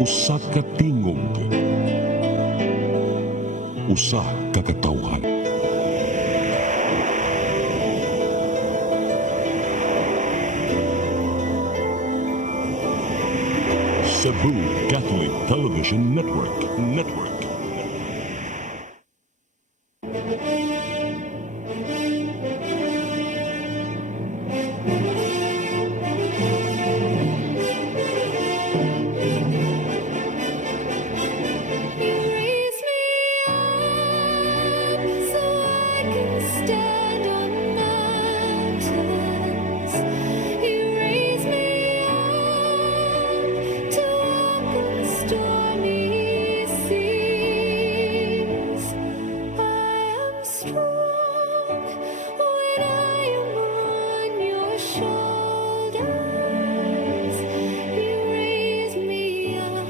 Usa ka tingog, usa ka katawhan. Cebu Catholic Television Network. Raise me up so I can stand on mountains. You raise me up to walk on stormy seas. I am strong when I am on your shoulders. You raise me up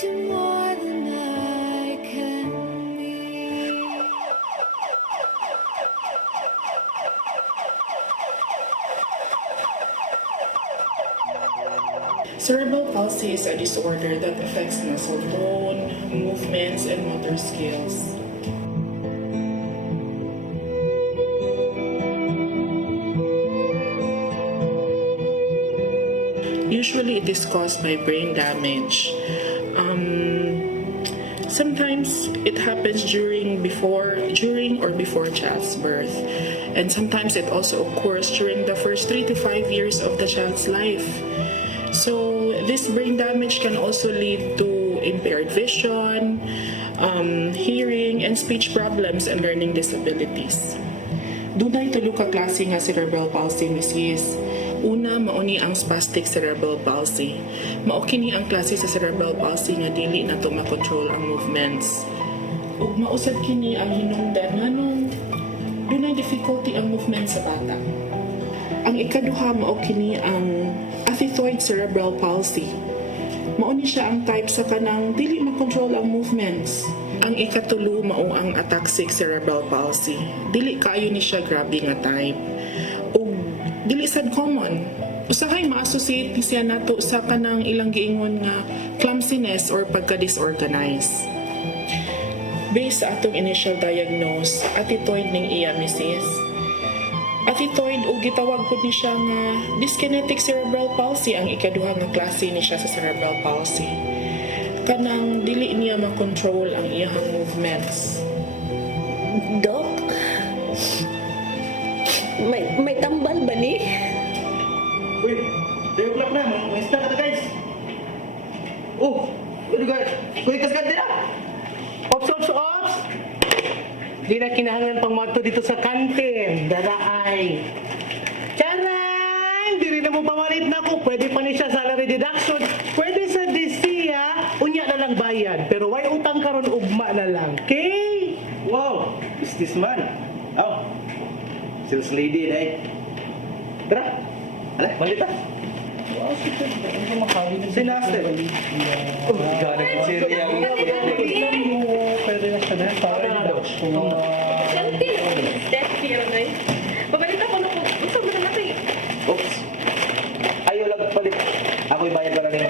to more than I can be. Cerebral palsy is a disorder that affects muscle tone, movements, and motor skills. Usually, it is caused by brain damage. Sometimes it happens during or before child's birth, and sometimes it also occurs during the first 3 to 5 years of the child's life. So this brain damage can also lead to impaired vision, hearing, and speech problems and learning disabilities. Dunay tulo ka klase nga cerebral palsy, Mrs. Una, mauni ang spastic cerebral palsy. Mao kini ang klase sa cerebral palsy nga dili nato makontrol ang movements. Ug mausab kini ang hinungdan nganong dunay difficulty ang movement sa bata. Ang ikaduha mao kini ang athetoid cerebral palsy. Mao ni siya ang type sa kanang dili makontrol ang movements. Ang ikatulo mao ang ataxic cerebral palsy. Dili kaayo ni siya grabe nga type. Ug dili sad common. Usahay ma-associate ni siya nato sa kanang ilang giingon nga clumsiness or pagka-disorganized. Based sa atong initial diagnose, athetoid ning iya, Mrs. Athetoid o gitawag po ni siya nga dyskinetic cerebral palsy ang ikaduha nga klase ni siya sa cerebral palsy. Kanang dili niya makontrol ang iyang movements. Dok, may tambal ba ni? Uy, 3 o'clock na. May start na guys. Oh, uy guys. Kuy kaskan din na. Ops! Di na kinahanglan pang mato dito sa kantin. Daraay. Charang! Diri na mo pamalit na ko. Pwede pa ni siya salary deduction. Pwede sa DCA, unya na lang bayad. Pero why utang karon ugma na lang. Okay? Wow, who's this man? Oh, sales lady eh. Tara. Ala, malita. Sinaster. Oh, gana ko siya. Pwede na siya na. Para na daw. Step here, ngay. Babalik ako nung gusto mo na natin. Oops. Ayaw lang palit. Ako'y bayad para niyo.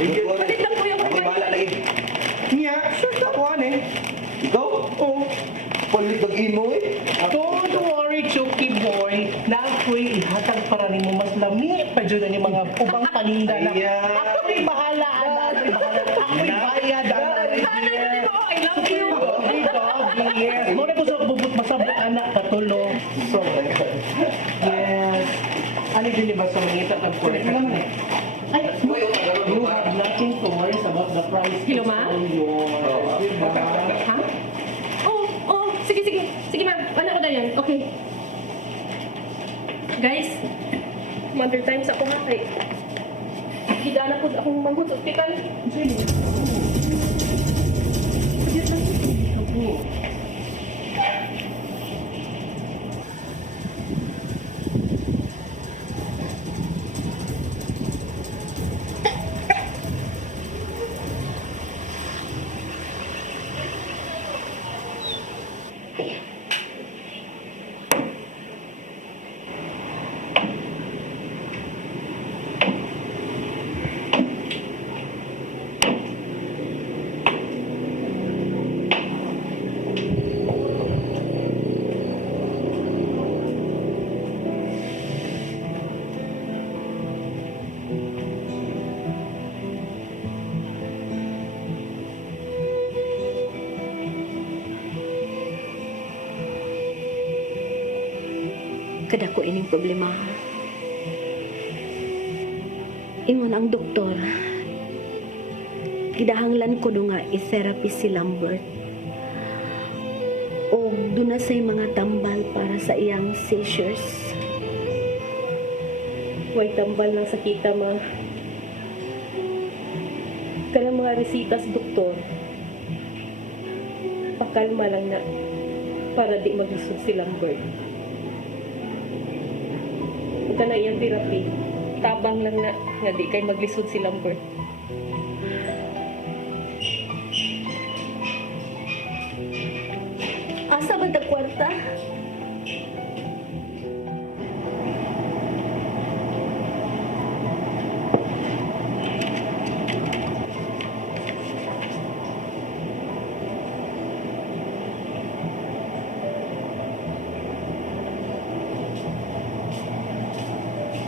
Palit lang po yung Ako'y bahala lagi. Niya, sure ako eh. Ikaw? Oo. Palit mag-imo eh. Don't worry, Chucky boy. Na ako'y ihatag para ni mo mas lami pa dyan ang mga ubang paninda na. Ayan. Ako'y bahala, anak. Ako'y bayad, anak. I love you. Yes. Muna ko sa bubut masabot anak katulong. So, yes. Ano din ba sa mga ng correct? Ay, you have nothing to worry about the price. Hello, ma? Ha? Oo. Sige. Sige, ma'am. Ano ko na yan? Okay. Guys, mother times ako nga kay. Higa na po akong manghut sa ospital. kadako ining problema. Ingon ang doktor, gidahanglan ko do nga i-therapy si Lambert. O doon na say mga tambal para sa iyang seizures. Huwag tambal lang sa kita, ma. Kanang mga resitas, doktor. Pakalma lang na para di maglusog si Lambert. Huwag ka na iyang therapy. Tabang lang na nga di kay maglisod si Lambert. Asa ba ta kwarta?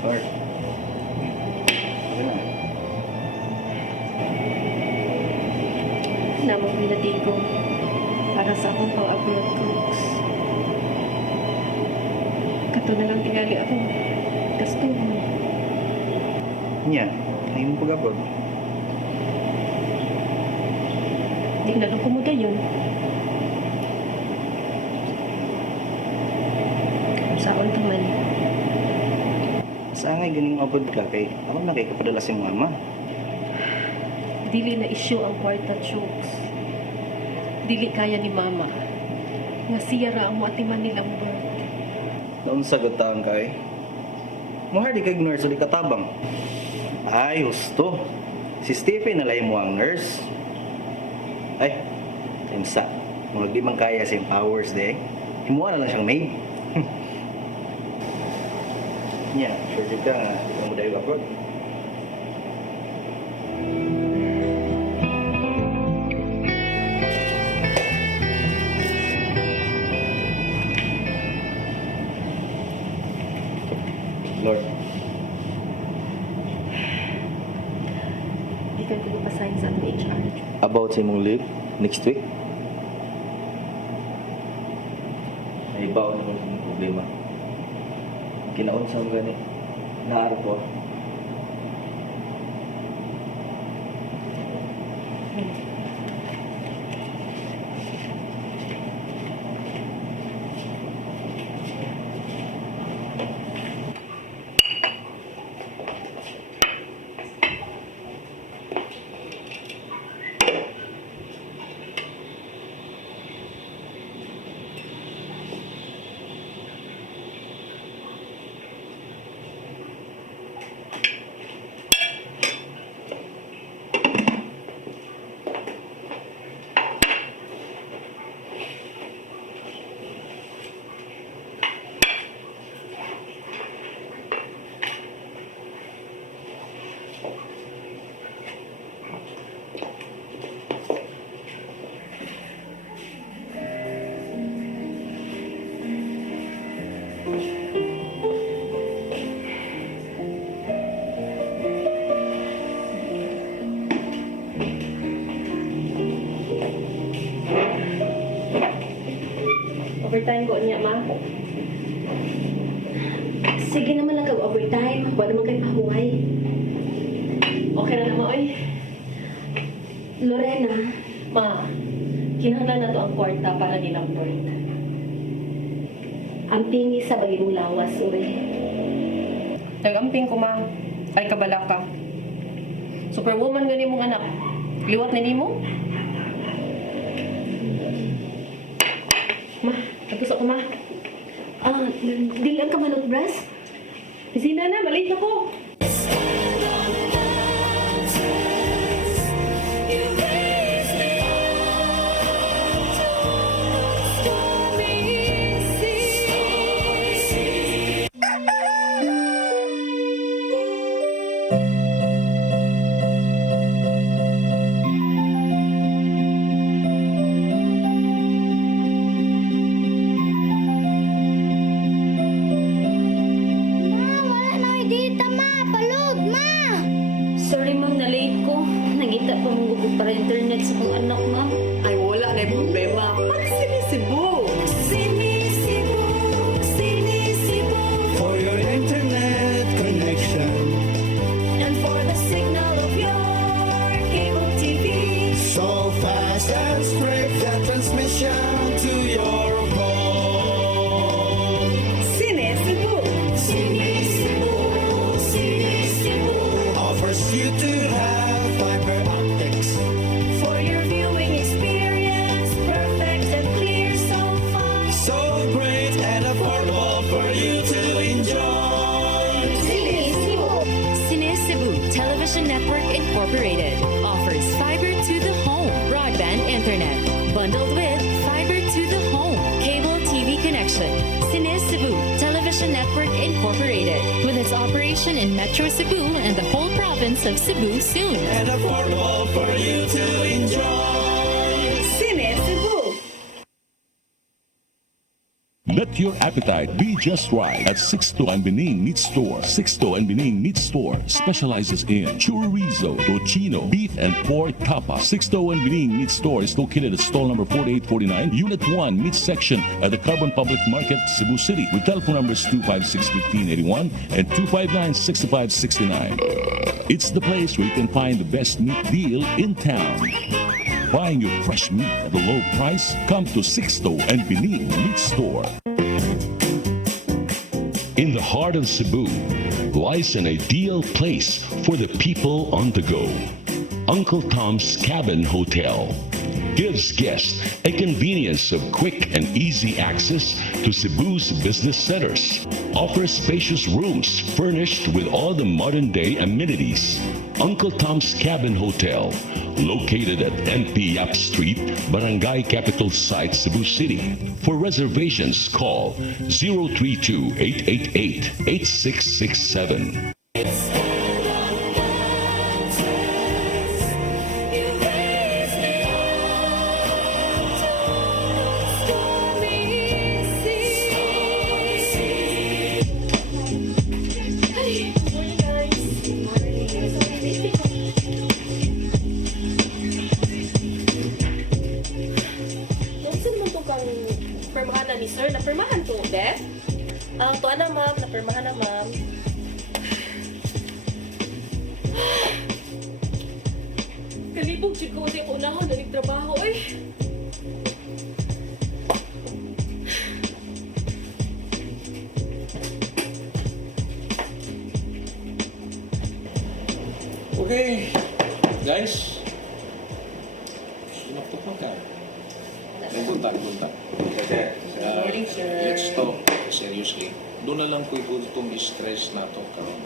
Lord. Okay lang. Namang binatigo para sa akong pang-abroad cruise. Kato na lang tingali ako. Gasto mo. Nya, ay mo pag-abroad. Di na lang kumuda yun. Saan ka man. Sa angay ganing abroad ka kay aman na kay kapadala si mama. Dili na issue ang kwarta chokes. Dili kaya ni mama. Nga siya ra ang atiman ni Lambert. Noon sagot taon kay. Mohar di kay nurse di katabang. Ay, husto. Si Stephen nalay mo ang nurse. Ay, imsa. Mga di man kaya sa powers de. Himuha na lang siyang maid. Nya, sure di ka nga. Ikaw mo dahil abroad. Lord, Di ka pinapasign sa ating HR. about sa imong leave next week? Ay, baon naman sa imong problema. Kinaon sa mga gani. Naaro ko. Overtime ko niya, ma. Sige naman lang kag-overtime. Wala naman kayo pahuway. Okay na naman, oy. Lorena, Ma, kinahanglan na to ang kwarta para ni Lambert. ang pingi sa bagong lawas, uy. Nag-amping ko, ma. Ay, kabala ka. Superwoman gani mong anak. Liwat na nimo? Ma, tapos ako, ma. Ah, dilan ka manot, Bras? Sina na, malit ako. Stand on the mountains. You raise me up to the stormy sea. Ma, wala na dito, ma. Palud, ma. Incorporated offers fiber to the home broadband internet bundled with fiber to the home cable TV connection. Cine Cebu Television Network Incorporated with its operation in Metro Cebu and the whole province of Cebu soon. Cine Cebu. Let your appetite be just right at Sixto and Bening Meat Store. Sixto and Bening Meat Store specializes in chorizo, tocino, beef, and pork tapa. Sixto and Bening Meat Store is located at stall number 4849, Unit 1, Meat Section at the Carbon Public Market, Cebu City, with telephone numbers 256-1581 and 259-6569. It's the place where you can find the best meat deal in town. Buying your fresh meat at a low price? Come to Sixto and Bening Meat Store. In the heart of Cebu lies an ideal place for the people on the go. Uncle Tom's Cabin Hotel gives guests a convenience of quick and easy access to Cebu's business centers. Offers spacious rooms furnished with all the modern-day amenities. Uncle Tom's Cabin Hotel, located at NP Yap Street, Barangay Capital Site, Cebu City. For reservations, call 032-888-8667. Permahan na ni sir. Napirmahan to, Beth? Tuwa na, ma'am. Napirmahan na, ma'am. Kalibog, chiko. Hindi ako unahon na nagtrabaho, eh. Okay, guys. Sinapot mo ka. Buntan. Morning, sir. Let's talk seriously. Doon na lang ko itong stress na to karon.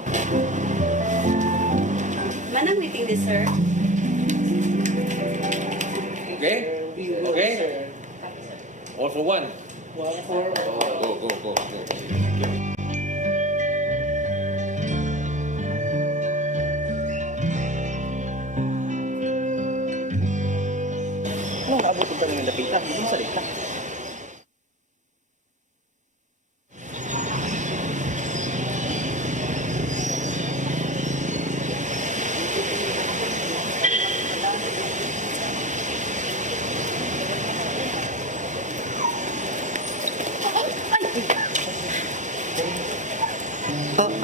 Manang meeting ni sir. Okay? Okay? All for one. Go. Ano, naabot ka ng lapitan? Hindi salita.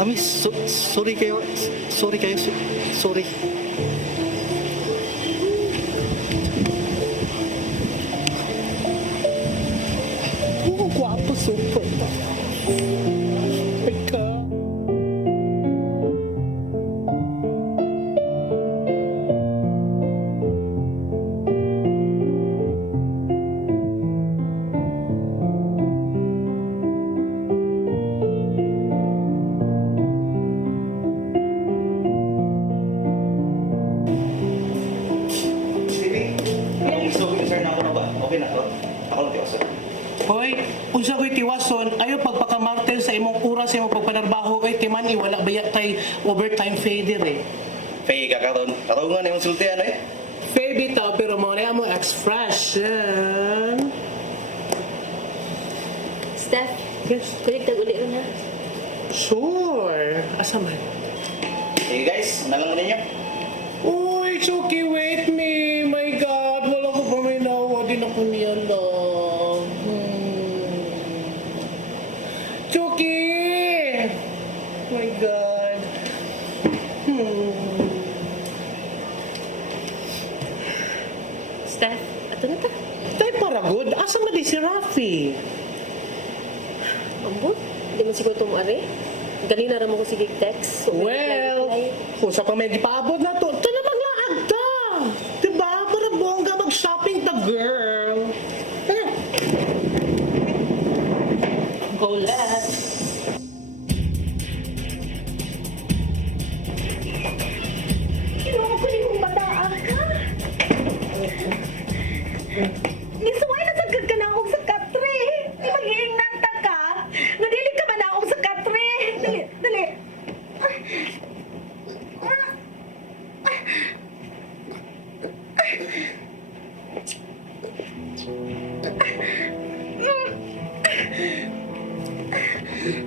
Miss, sorry kayo. Sorry. Oh, guwapo, super. Ika. Okay na to. Ako lang tiyo, sir. Hoy, unsa ko'y tiwason, ayo pagpakamartel sa imong oras sa imong pagpanarbaho, oy, timan, wala baya kay overtime fee dire. Faye ka karon. Karon nga na yung sultihan eh. Fee bitaw, pero mo na mo expression. Steph, Yes, kuligtag uli ron ha. sure. Asa man? Hey guys, nalang mo ninyo. Uy, Chucky, wait me. My God, wala ko pa may nawa. Di na ko niya lang. Chucky! My God. Steph, ato na ta. Tay para good. Asa man di si Rafi? Ambot? Hindi man siguro tumari. Ganina naman ko sige text. So, Well, kung sa pa may gipaabot na to, ito na maglaag ta. Diba? Para bongga mag-shopping ta, girl. Go left. Ano ako ni Ate.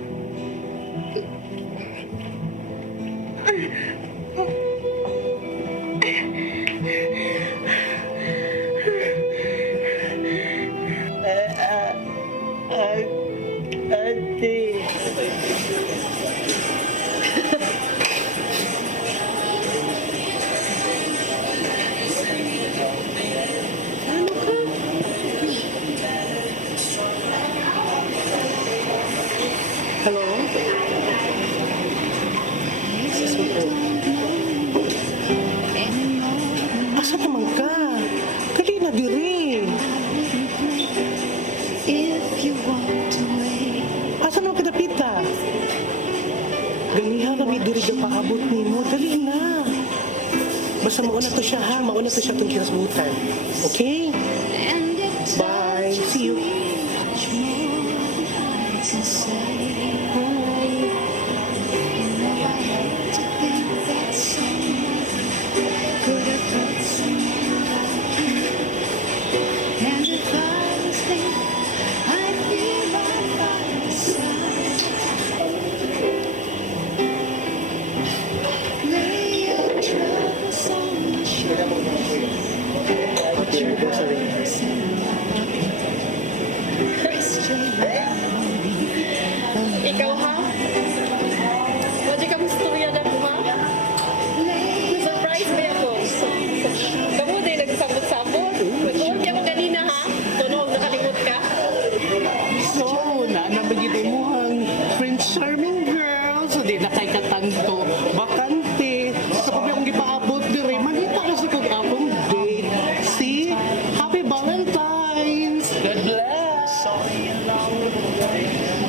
Hello? Asa naman ka? Kali na diri. Asa naman ka napita? Ganihan kami diri ka paabot ni mo. Dali na. Basta mauna to siya ha. Mauna to siya itong kinasbutan. Okay? Bye. See you. Ikaw ha? Wadi ka istorya na ko ha? Surprise ba ako? Kamu din nagsabot-sabot. Tunog niya mo kanina ha? Tunog, nakalimot ka? So, nabagay mo ang Prince Charming girl. So, di na kay katanto. Bakante. Sa pabiyang gipaabot diri, manita ko sa kong akong date. See? Happy Valentine's! God bless!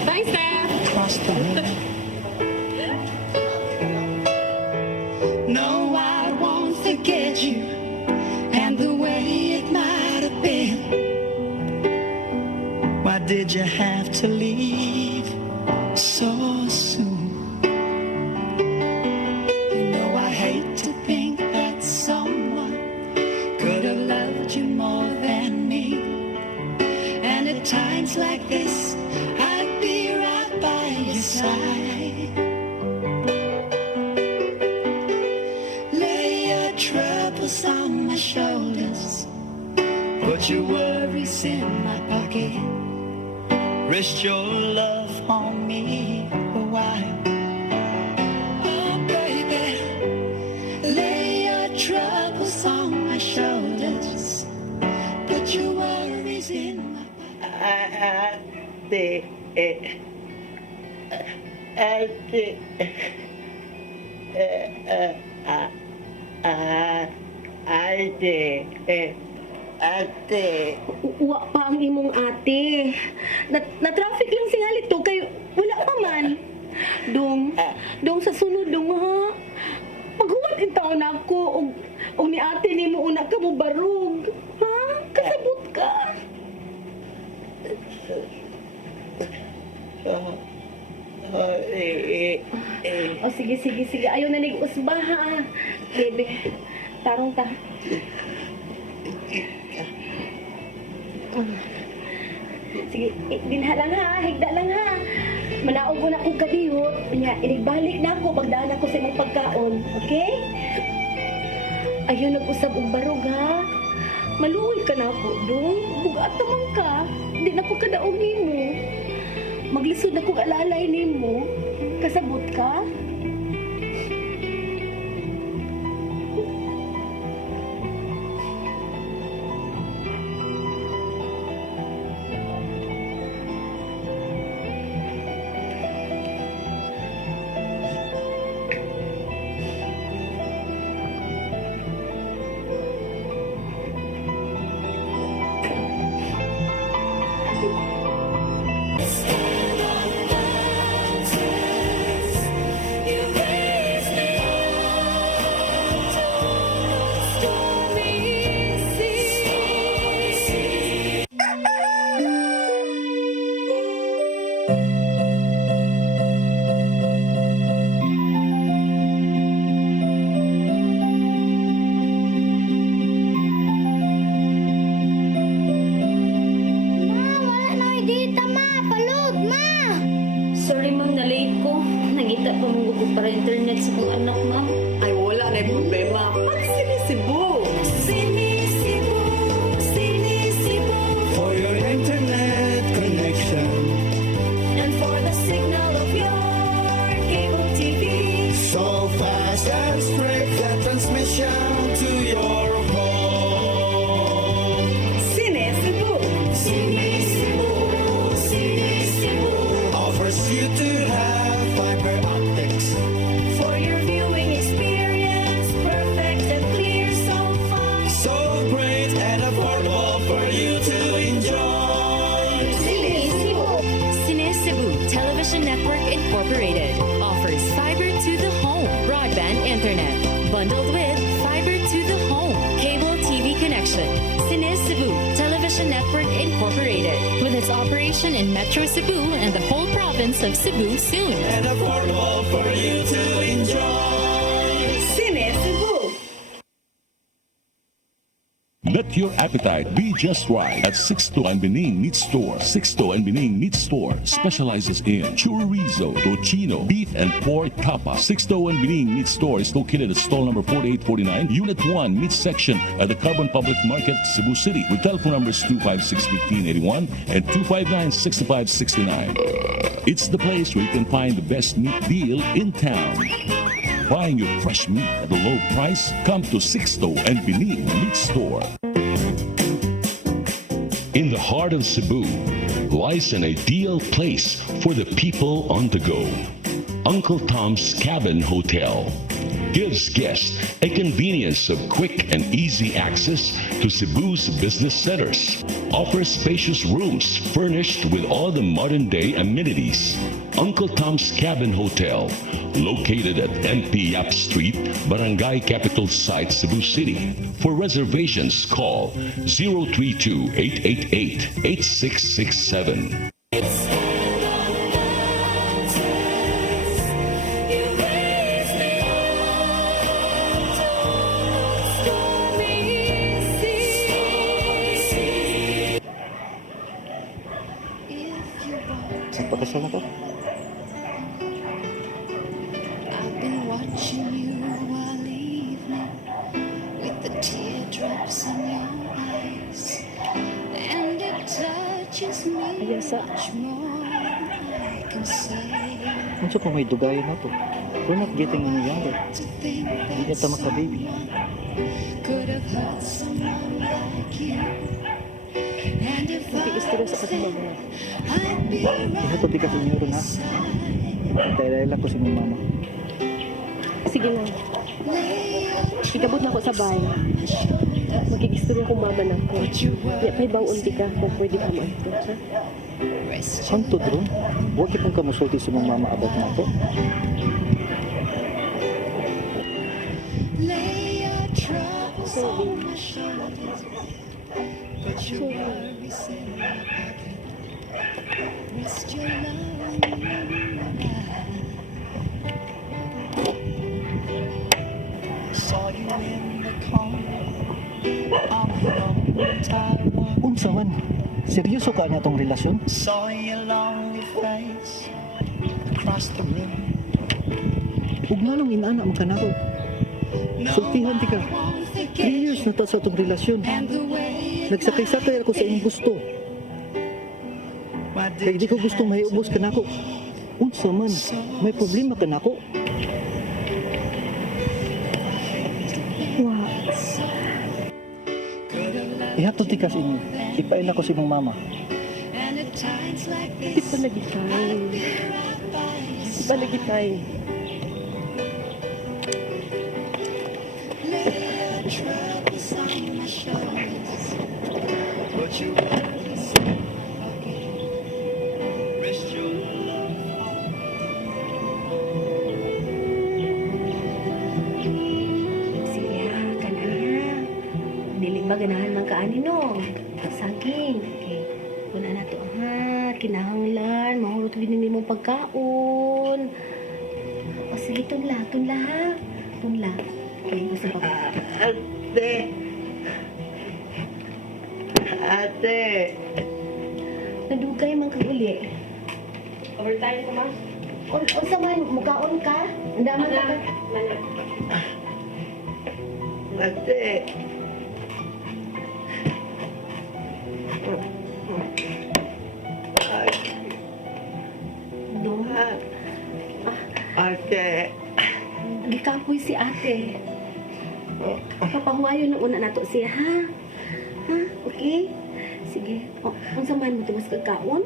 Thanks, Steph! No, I won't forget you and the way it might have been. Why did you have to leave so soon? You know I hate to think that someone could have loved you more than me. And at times like this, I'd be right by your side. Lay your troubles on my shoulders, put your worries in my pocket. Rest your love on me a while. Oh, baby, lay your troubles on my shoulders, put your worries in my Ate. Ate. Ate. Ate. Wa pa ang imong ate. Na-traffic lang si Halit to kay wala pa man. Dong sa sunod dong ha. Maghuwat in taon ako og ni ate nimo una ka mo barug. Ha? Kasabot ka. O sige. Ayaw na nag-usba ha. Bebe, tarong ta. Sige, dinha lang ha, higda lang ha. Manaog ko na kong kadiyot. Kanya, inigbalik na ako, pagdaan ako sa imong pagkaon. Okay? Ayaw nag-usab og barog ha. Maluoy ka na ako, dong. Bugat naman ka. Hindi na ko kadaog nimo. Maglisod na kong alalay nimo. Kasabot ka? Sorry ma'am, na-late ko. Nangita pa mong gusto para internet sa kong anak ma'am. Ay, wala na yung problema. Pag-sinisibo. Sinisibo, sinisibo. For your internet connection. And for the signal of your cable TV. So fast and straight the transmission to your home. Sinisibo, sinisibo, sinisibo. Offers you to have fiber optics. For your viewing experience, perfect and clear so far. So great and affordable for you to enjoy. Sinisibo. Cine Cebu Television Network Incorporated offers fiber to the home broadband internet bundled with fiber to the home cable TV connection. Cine Cebu Television Network Incorporated with its operation in Metro Cebu and the whole province of Cebu soon. And affordable for you to enjoy. Sinisibo. Let your appetite be just right at Sixto and Bening Meat Store. Sixto and Bening Meat Store specializes in chorizo, tocino, beef and pork tapa. Sixto and Bening Meat Store is located at stall number 4849, Unit 1, Meat Section at the Carbon Public Market, Cebu City, with telephone numbers 256-1581 and 259-6569. It's the place where you can find the best meat deal in town. Buying your fresh meat at a low price? Come to Sixto and Bening Meat Store. In the heart of Cebu lies an ideal place for the people on the go. Uncle Tom's Cabin Hotel gives guests a convenience of quick and easy access to Cebu's business centers. Offers spacious rooms furnished with all the modern day amenities. Uncle Tom's Cabin Hotel, located at MP Yap Street, Barangay Capital Site, Cebu City. For reservations, call 032-888-8667. Nagpakasal na ko. I've been watching you all evening with the teardrops in your eyes, and it touches me much more than I can say. Kung sa may dugayan na to, we're not getting any younger. To think Hindi that yata makababy. could have hurt someone like you. And if Istorya sa kanila mga. I'd be Ito to di ka sinyo ron ha. Tayo lang ko si mong mama. Sige lang. Ikabot na ako sa bahay. Magkikistorya kong mama na ako. Kaya may bang unti ka kung pwede ka maito. Ha? Santo dron? Huwag kitang kamusulti si mong mama about na to. lay your troubles on my shoulders, put your worries in my pocket, rest your love in my saw you in the corner on the lonely Taiwan. Unsa man? Seryoso ka na tong relasyon? Saw your lonely face across the room. Huwag nga lang inaana mo ka na ko. Sultihan ti ka. 3 years na ta sa tong relasyon. Nagsakay-sakay ako sa imong gusto. Kaya di ko gustong maiubos ka na ko. Unsa man? May problema ka na ko. Ihatod ti ka sa inyo. Ipain ako sa imong mama. Di pa lagi tayo. Di pa lagi tayo. Troubles on my shoulders, but you worries rest your love. Sige ha, kanang ha. Dili ba ganahan ng kaani no? Saging. Okay. Wala na to ha. Kinahanglan. Mahulot din mo pagkaon. O sige, tunla ha. Tunla. Okay, gusto pa ko. Ate! Ate! Nadugay man kag uli. Overtime ko, ma. Unsa man mukaon ka? Ndaman ka. Nana. Ate. No. Ate. Gikapoy si ate. Papahuwayo na una nato siya, ha? Ha? Okay? Sige. O, unsa man mo tumas kagkaon?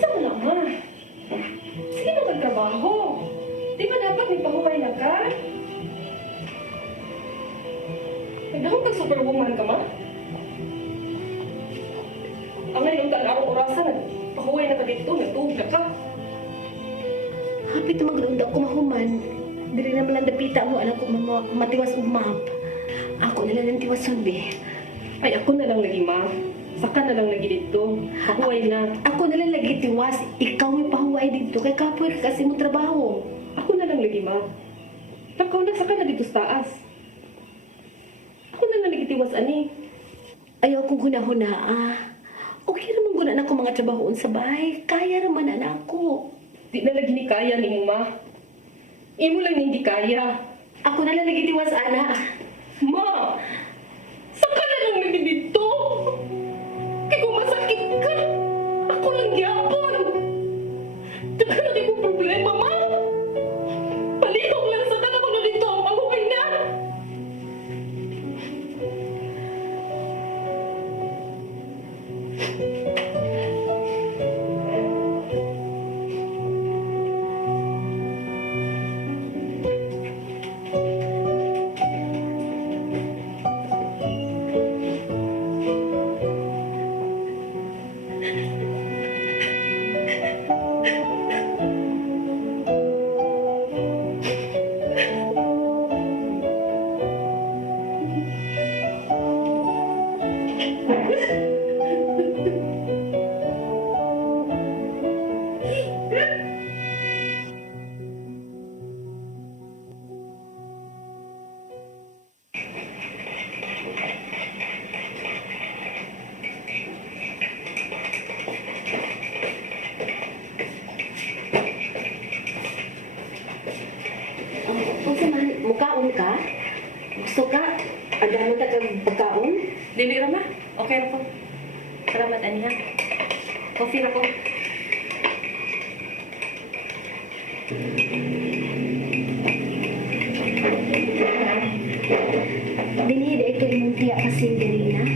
Saan na, ma? Sige na magtrabaho. Di ba dapat may pahuway na ka? Nagdahong kag superwoman ka, ma? Ang ngayon ang araw orasan, pahuway na ka dito, nagtuhog na ka. Hapit na maglunda ko mahuman. Dili na malang dapita mo, alam ko matiwas umap. Ako na lang tiwas sunbi. Ay, ako na lang lagi, ma. Saka na lang lagi dito. Pahuway na. Ako na lang lagi tiwas. Ikaw may pahuway dito. Kay kapoy ka kasi mo trabaho. Ako na lang lagi, ma. Takaw na, saka na dito sa taas. Ako na lang lagi tiwas, ani. Ayaw kong hunahuna, ah. Okay naman guna na ako mga trabahoon sa bahay. Kaya naman na ako. Di na lagi ni kaya ni mo, ma. Imo lang na hindi kaya. Ako na lang lagi tiwas, ana. Ma! Saka na lang lagi dito. Kaya kung masakit ka, ako lang yapon. Taka na kayo problema, ma. Palihog lang sa ka na dito ang pahuway na. Kung sa man, mukaon ka? Gusto ka? Ang dami ka kang pagkaon? Dili ra, ma. Okay ra ko. Salamat, ani, ha. Coffee ra ko. Dinhid ito imong tiya kasing ganina.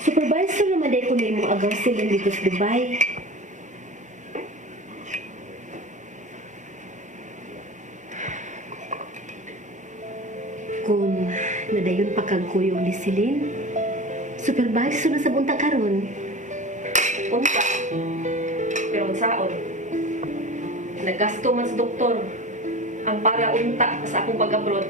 Supervisor naman day ko na imong agaw sila dito sa Dubai. Kung nadayon pa kag kuyong ni Celine, supervisor na sa buntag karon. Unta. Pero unsaon? Nagasto man sa doktor ang para unta sa akong pag-abroad.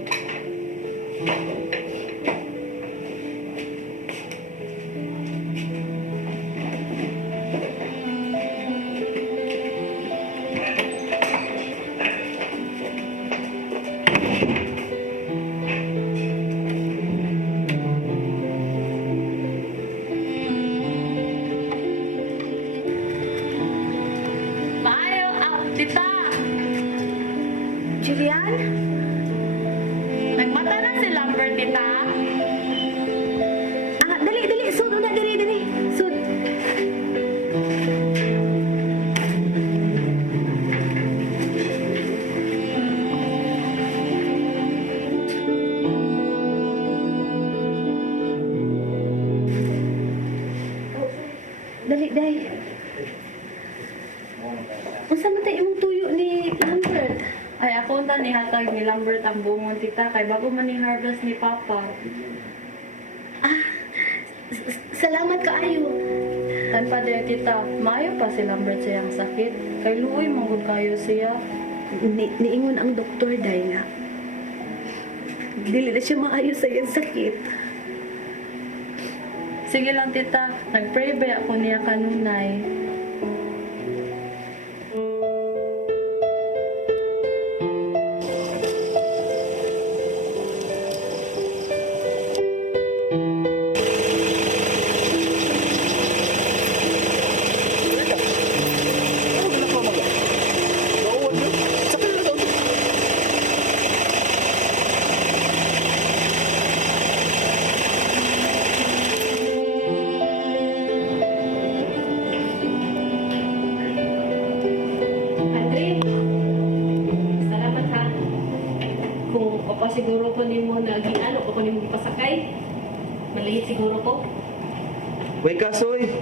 Maayo, tita! Julian? Nagmata na si Lambert, tita. Dali. Sud, una, dali. Sud. Dali. Unsa man tayo imong tuyo ni Lambert? Ay, ako unta ni hatag ni Lambert ang bungon, tita. Kay bago man ni harvest ni Papa. Salamat kaayo. Tan pa din, tita. Maayo pa si Lambert sa iyang sakit. Kay luoy manggod kayo siya. Niingon ang doktor dahil nga. Dili na siya maayo sa iyang sakit. Sige lang, tita. Nag-pray ba ako niya kanunay? Andre, salamat ha. Kung papasiguro ko ni mo na giano o kung ni mo pasakay, malihit siguro ko. Way kasoy.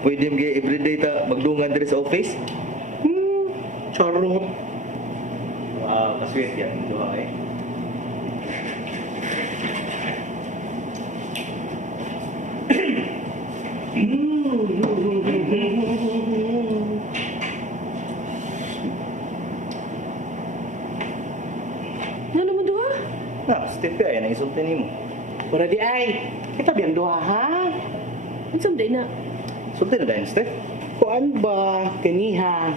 Pwede mo everyday ta magdungan diri sa office? Charot. Wow, kaswit yan. Duha eh. Ano mo duha? Steve ay nang isulti nimo. Para di ay. Kita biyang duha ha. Unsam day na? Sulti na dayon, Steve. Kuan ba, kaniha.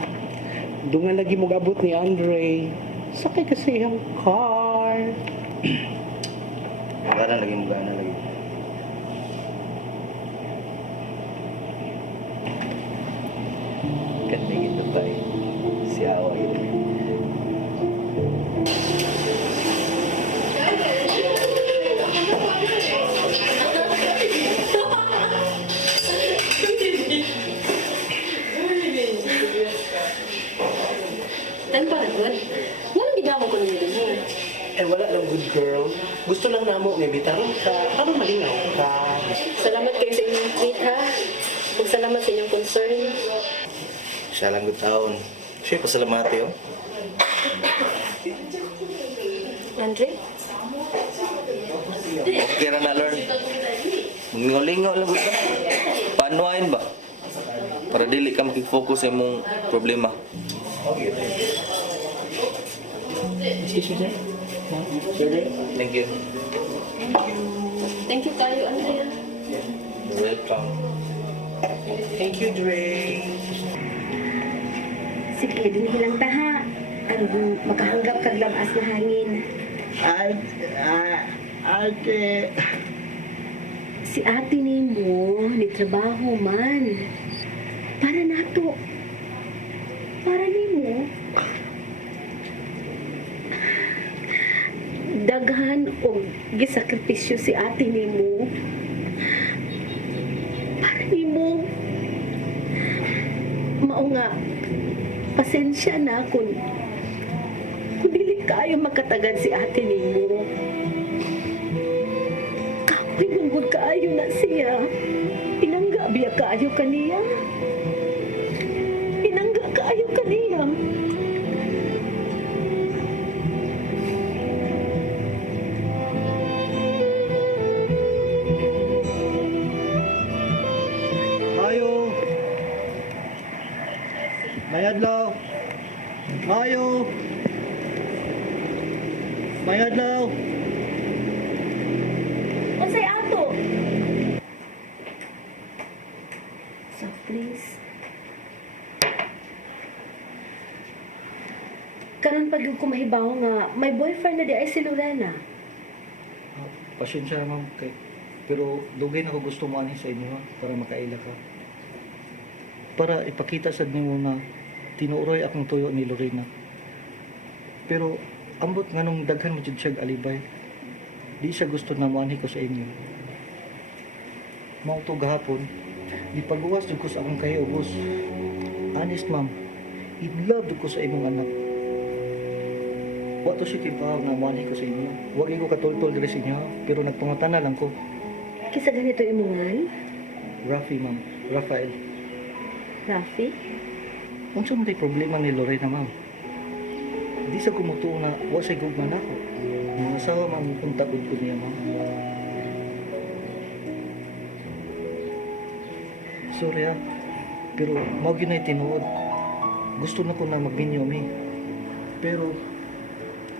Dungan lagi mo gabot ni Andre. Sakay kasi ang car. Para lagi mo gana lagi. Ganda gitu tayo. Si Awa yun. Tan para good. Walang ginawa ko ninyo din mo. Eh wala lang good girl. Gusto lang namo may bitaron ka. Para malingaw ka. Salamat kayo sa inyong tweet ha. Ug salamat sa inyong concern. Siya lang good taon. Siya pasalamati oh. Andre? Okay ra na Lord. Lingaw-lingaw lang gud ba? Panuain ba? Para dili ka makifocus sa imong problema. Excuse me, sir. Thank you. Thank you kayo, Andrea. You're welcome. Thank you, Dre. Sige, din lang ta ha. Aron makahanggap kag labas na hangin. Ate. Si ate nimo ni trabaho man. Para nato. Para nimo. Daghan og gisakripisyo si ate nimo. Para nimo. mao nga pasensya na kung dili kayo makatagan si ate nimo. Kapoy mong kaayo na siya. Inangga biya kaayo kaniya. Inangga kaayo kaniya. Mayo. Mayadlaw. Mayo. Mayadlaw. Unsay ato? So please. Karon pag ko mahibaw nga may boyfriend na di ay si Lorena. Pasensya ma'am kay pero dugay na ko gusto mo ani sa inyo ha, para makaila ka. Para ipakita sa nimo na tinuoy akong tuyo ni Lorena. Pero ambot nga nung daghan mo jud siya alibay. Di siya gusto na moanhi ko sa inyo. Mao to gahapon, ipagawas jud ko sa akong kahiubos. Honest ma'am, in love jud ko sa imong anak. Wa to siya kipaw na moanhi ko sa inyo. Wa gyud ko katultol diri sa inyo, pero nagpangutana lang ko. Kisa ganito imungan, Rafi ma'am, Rafael. Rafi? Unsa man tay problema ni Lorena ma'am? Di sa kumutuo na wa say gugman ako. Mga asawa ma'am punta gud ko niya ma'am. Sorry ah, pero mao gyud nay tinuod. Gusto na ko na magminyo mi. Pero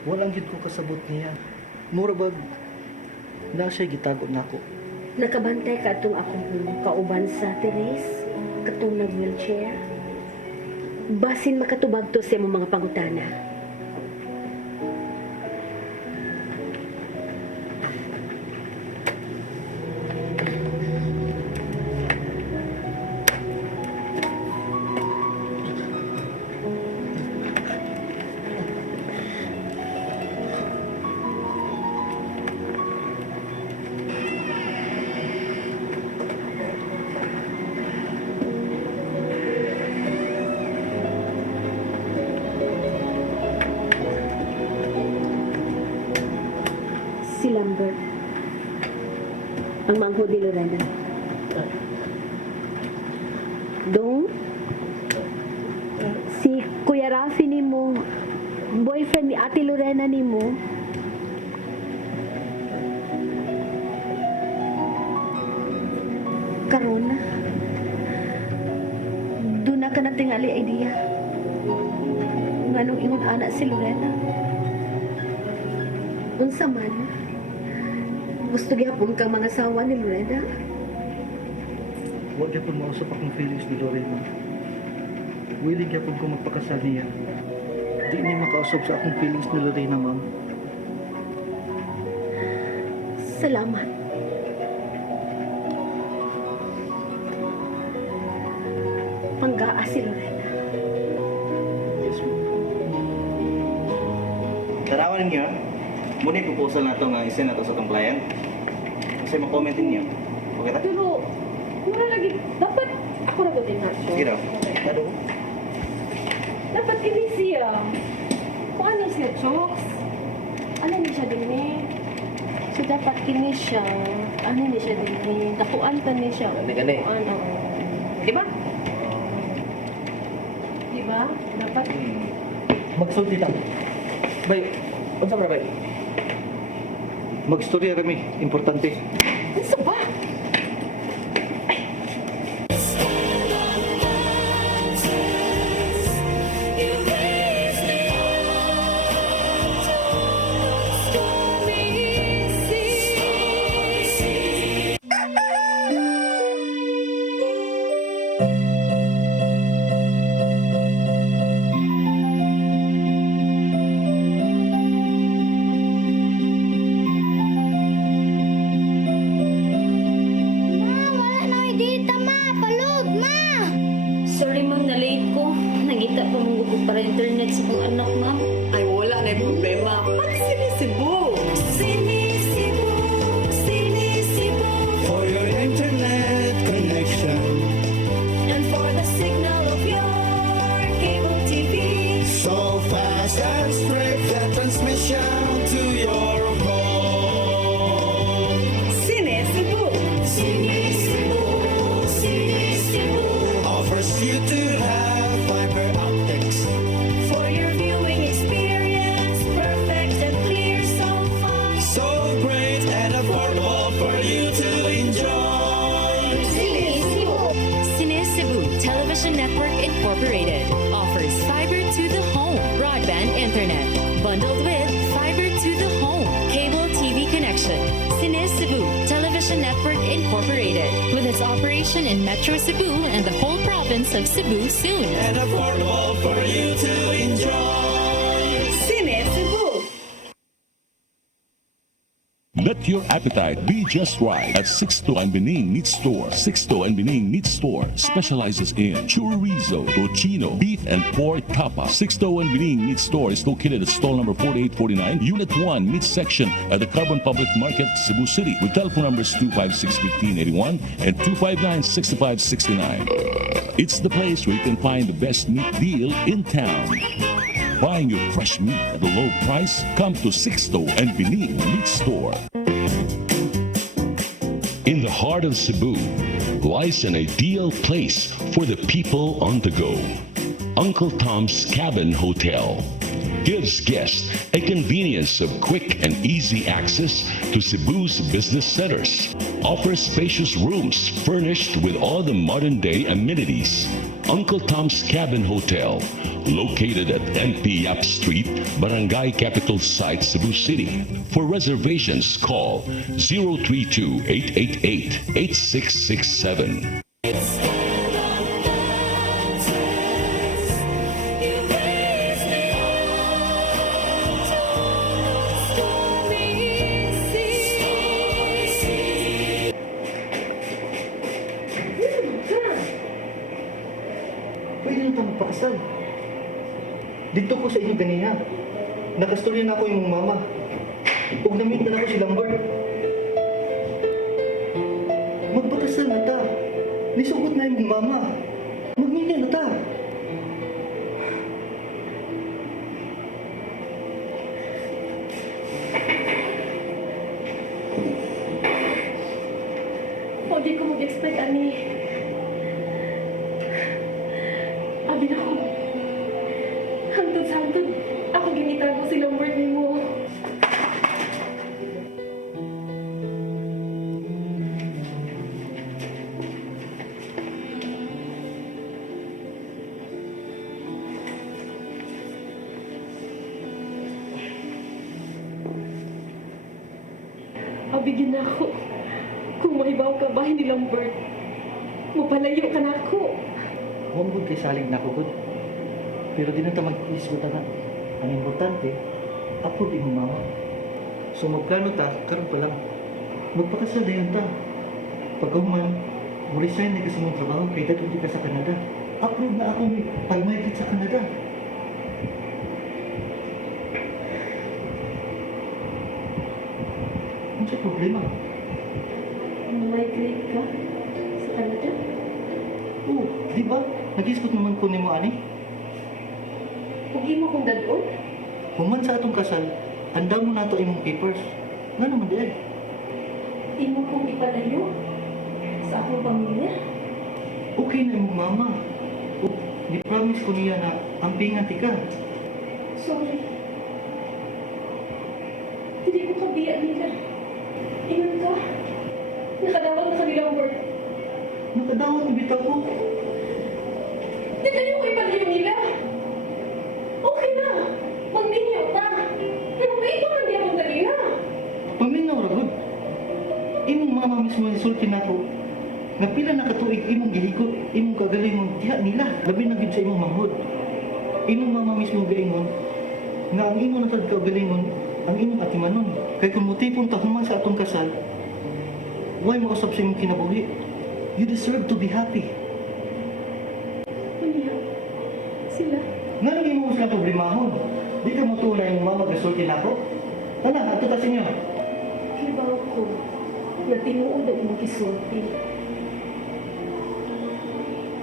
walang gyud ko kasabot niya. Mura bag na siya gitago nako. Nakabantay ka itong akong kauban sa teres, katong nag-wheelchair. Basin makatubag to sa imong mga pangutana. Si Lambert. Ang mangho ni Lorena. Dong? Si Kuya Rafi ni mo, boyfriend ni Ate Lorena ni mo. Karon, doon na ka na tingali idea. Nga nung ingon anak si Lorena. Unsa man, gusto gyapon kang mga asawa ni Lorena? Wa gyapon mausap akong feelings ni Lorena. Willing gyapon ko magpakasal niya. Di ni makausap sa akong feelings ni Lorena, ma'am. Salamat. Panggaa si Lorena. Yes, ma'am. Tarawan niyo, muna yung proposal na ito nga isa na ito sa itong client. Kasi makomentin niyo. Okay ta? Pero, wala lagi. Dapat, ako na gawin na. Sige daw. Ano? Dapat ini siya. Kung ano siya, Chokes? Ano niya siya din eh? So, dapat kini siya. Ano niya siya din eh? Dakuan ka niya siya. Gani. Ano? Diba? Diba? Dapat. Magsulti lang. Bay, unsa ba bay? Magstorya kami. Importante. Ano ba? Sorry ma'am, na-late ko. Nangita pa mong gugod para internet sa kong anak ma'am. Ay, wala na yung problema. Pag sinisibo. For your internet connection. And for the signal of your Television Network Incorporated offers fiber to the home broadband internet bundled with fiber to the home cable TV connection. Cine Cebu Television Network Incorporated with its operation in Metro Cebu and the whole province of Cebu soon. And affordable for you to enjoy. Cine Cebu. Let your appetite be just right at Sixto and Bening Meat Store. Sixto and Bening Meat Store specializes in chorizo, tocino, beef and pork tapa. Sixto and Bening Meat Store is located at stall number 4849, Unit 1, Meat Section at the Carbon Public Market, Cebu City, with telephone numbers 256-1581 and 259-6569. It's the place where you can find the best meat deal in town. Buying your fresh meat at a low price? Come to Sixto and Bening Meat Store. In the heart of Cebu lies an ideal place for the people on the go. Uncle Tom's Cabin Hotel gives guests a convenience of quick and easy access to Cebu's business centers. Offers spacious rooms furnished with all the modern-day amenities. Uncle Tom's Cabin Hotel, located at NP Yap Street, Barangay Capital Site, Cebu City. For reservations, call 032-888-8667. Pwede na tayo magpakasal. Dito ko sa inyo ganiya. Nakastorya na ako yung mama. Huwag na-meet na ako si Lambert. Magpakasal na ta. Nisugot na yung mama. Magmina na ta. Huwag di ko mag-expect, ani. Abi na ko. Hangtod sa hangtod, ako ginitan ko silang word ni mo. Abigyan na ako. Kung mahibaw ka ba, hindi lang bird. Mapalayo ka na ako. Huwag kay saling na ako, good. Pero di na tayo mag-isgutan na. Ang importante, approve yung mama. So magkano ta, karon pa lang. Magpakasal na yun ta. Pagkahuman, resign na kasi mong trabaho kay dati ka sa Canada. Approve na ako pag-migrate sa Canada. Ano sa problema? Migrate ka sa Canada? Oo, di ba? Nag-isgot naman ko ni mo, ani? Huwag mo kong dadon? Human sa atong kasal, handa mo na ito imong papers. Nga naman di ay. Imo kong ipalayo sa akong pamilya? Okay na imong mama. Ni-promise ko niya na ampingan ti ka. Sorry. Hindi ko kabiya nila. Ingat ka. Nakadawat na kanilang word. Nakadawat ni bitaw ko. Di kayo ko ipalayo nila. Okay na. Magninyo ka. Pero kayo ka hindi akong dalina. Paminaw ra gud. Imong mama mismo insulti nako. Nga pila na katuig imong gihigot, imong kagalingon diha nila. Labi na gid sa imong manghod. Imong mama mismo gaingon nga ang imo nasad kagalingon ang imong atimanon. Kay kung mutipon ta human sa atong kasal, why mo usab sa imong kinabuhi? You deserve to be happy. Hindi. Sila. Nga nang imo sila problemahon. Di ka mo tuwa na imong mama gasulti nako. Tana, ato ta sinyo. Hibaw ko na tinuod ang imong kisulti.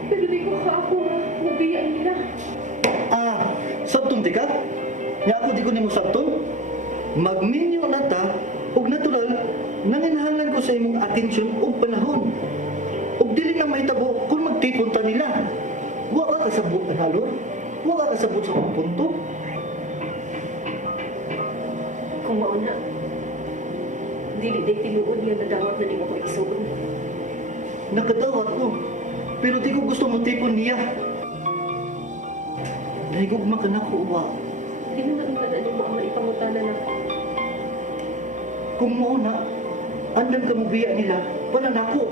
Pero di ko ako mabiya nila. Ah, sabton ti ka? Nga ako di ko nimo sabton? Magminyo na ta, ug natural, nanginahanglan ko sa imong atensyon ug panahon. Ug dili na mahitabo kung magtipon ta nila. Wa ka kasabot na halon? Wa ka kasabot sa akong punto? Kung mauna, dili day tinuod nga nadawat na di mo ko isuon. Nakadawat ko. Pero di ko gusto mo tipon niya. Nahigugma ka na ko, uwa. Hindi naman ba na mo ang maipangutanan na Kung mo na, andam ka mo biya nila, wala na ako.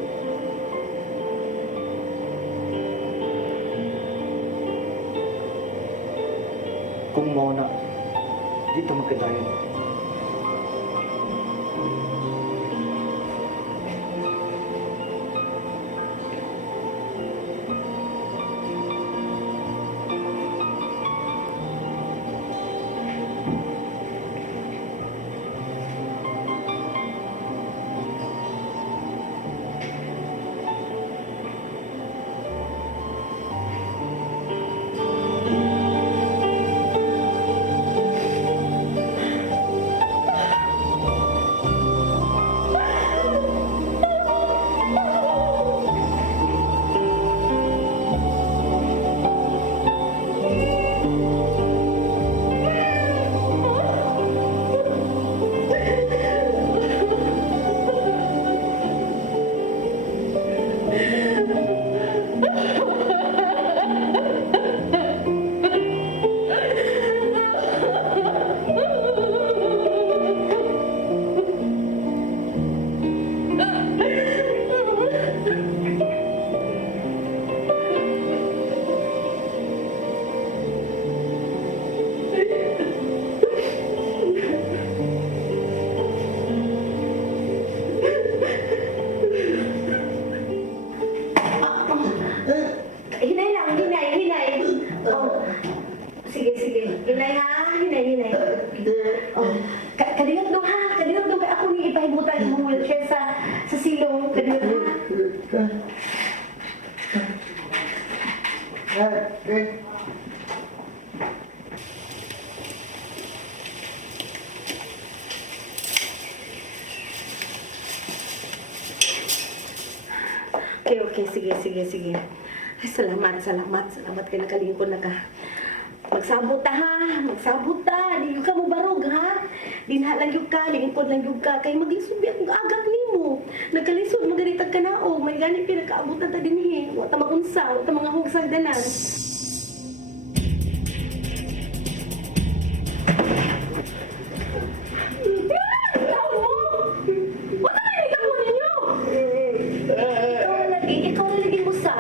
Kung mo na, dito magkadayon. Hinay lang, hinay. Oh. Sige. Hinay ha, hinay. Oh. Kadiyot dong ha, kaya ako ni ipahibutan mo wheelchair sa silong. Kadiyot ha. Okay, sige. Ay, salamat kay nakalingkod na ka. Magsabot ta, di ka mo barog ha. Dinha lang yung ka, lingkod lang yung ka, kay maging subyat ng agak nimo. Nagkalisod, magaritag ka na o, may ganit pinagkaabutan ta din eh. Wata makunsa, wata mga hugsag danan. Ikaw na lagi mo sa.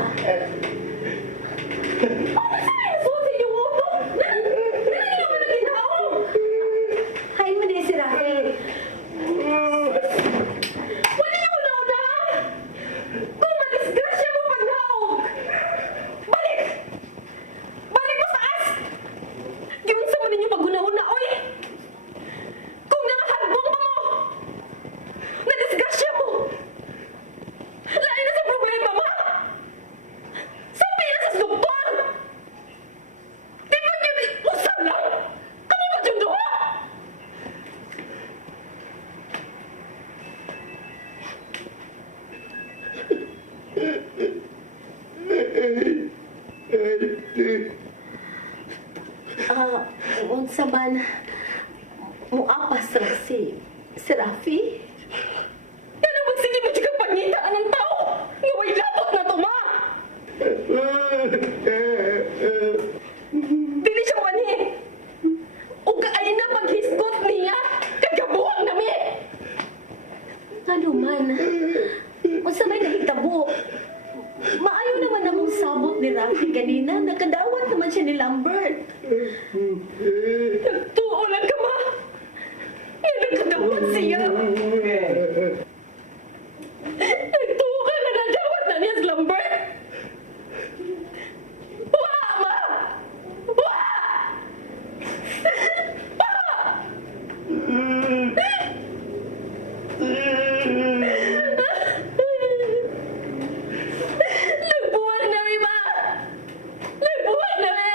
Hay mo din si Rafi. Wala niyo una. Kung madisgrasya mo pagnaog. Balik mo sa as. Gawin sa mo ninyo pag-una-una, oy. Kung nangahagbong pa mo. Nadisgrasya mo. Lain na sa problema mo. Sabi na sa doktor. Di ba niyo usap lang? Kamo ba yung doon? Unsa man muapas ra si Rafi? Ano ba sige mo ka pangita anong tao? Nga way labot na to, ma! Dili siya manhi. Ug ay na paghisgot niya kay gabuhang nami. Ano man? Unsa may nahitabo? Maayo naman namong sabot ni Rafi kanina. Nakadawat naman siya ni Lambert. Nagtuo lang ka, ma. Nagkadawat siya. Nagtuo ka na nadawat na niya si Lambert. Wa, ma! Wa! Nagbuwag nami, ma! Nagbuwag nami!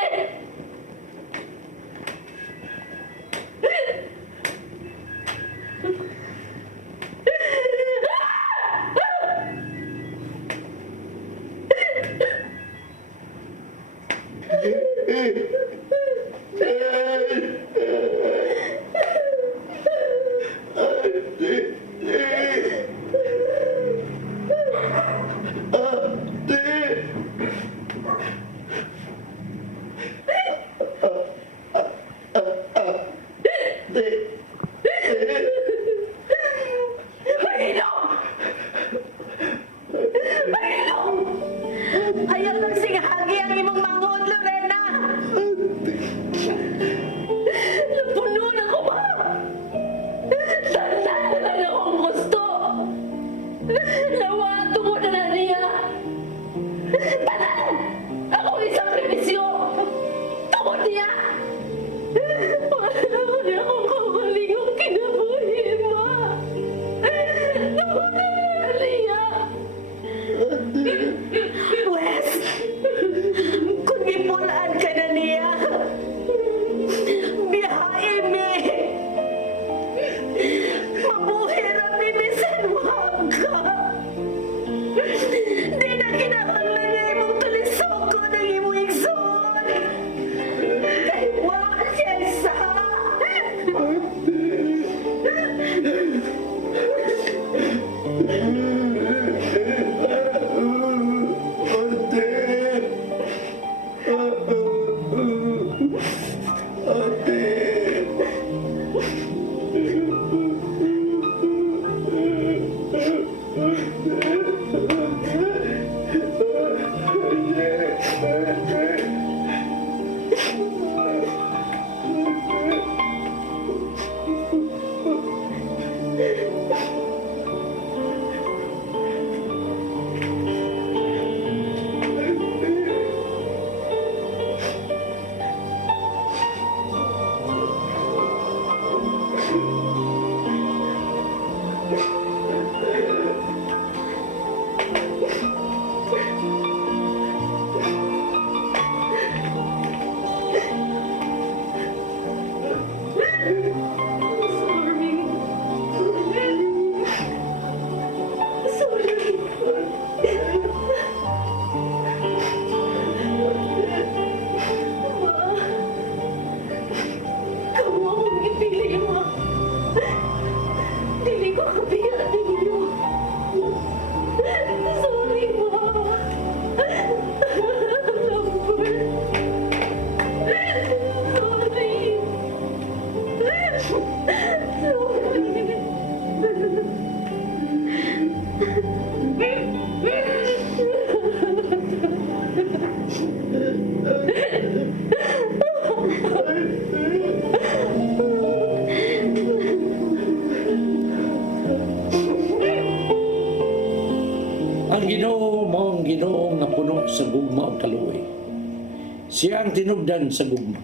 Siya ang tinubdan sa gugma.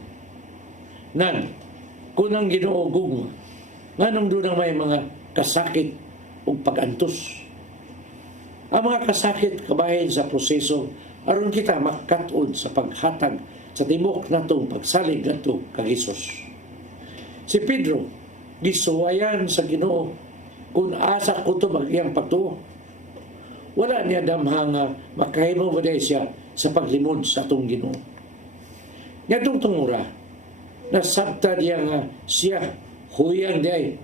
Nan, kunang Ginoo gugma, nganong doon may mga kasakit o pag-antos. Ang mga kasakit kabahin sa proseso aron kita makatod sa paghatag sa timok natong pagsalig nato kag Hesus. Si Pedro gisuwayan sa Ginoo kung asa ko to bagyang pagtuo. Wala niya damhang makahimo ba siya sa paglimod sa atong Ginoo. Ngadtong tungura nasabta diya nga siya huyang diay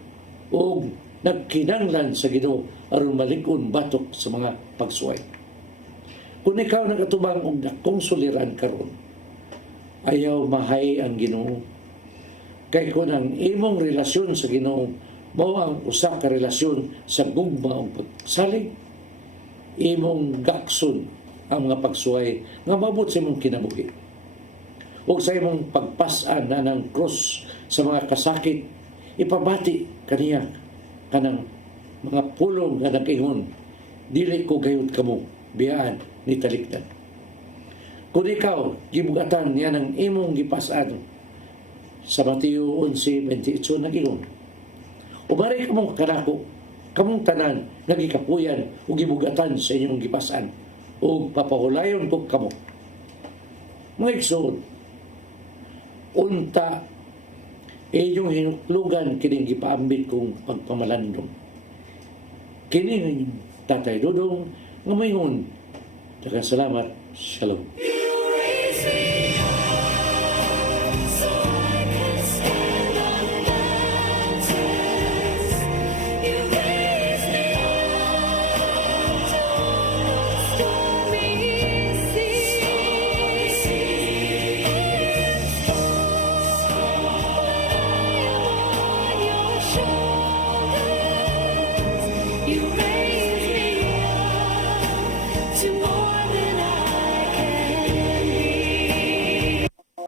o nagkinanglan sa Ginoo aron malikon batok sa mga pagsuway. Kung ikaw nagatubang og dakong suliran karon, ayaw mahay ang Ginoo. Kay kung ang imong relasyon sa Ginoo mao ang usa ka relasyon sa gugma o pagsalig, imong gakson ang mga pagsuway nga mabot sa imong kinabuhi. O sa imong pagpasan na ng krus sa mga kasakit, ipabati kaniya kanang mga pulong nga nag-ingon, dili ko gayud kamo, biyaan ni talikdan. Kung ikaw, gibugatan niya ng imong gipasan sa Mateo 11:28 nag-ingon, umari kamong kanako, kamong tanan nagikapuyan o gibugatan sa inyong gipasan o papahulayon ko kamo. Mga igsoon, unta inyong hinuklugan kining gipaambit kong pagpamalandong. Kini Tatay Dudong nga mayingon, daghang salamat. Shalom. You raise me up to more.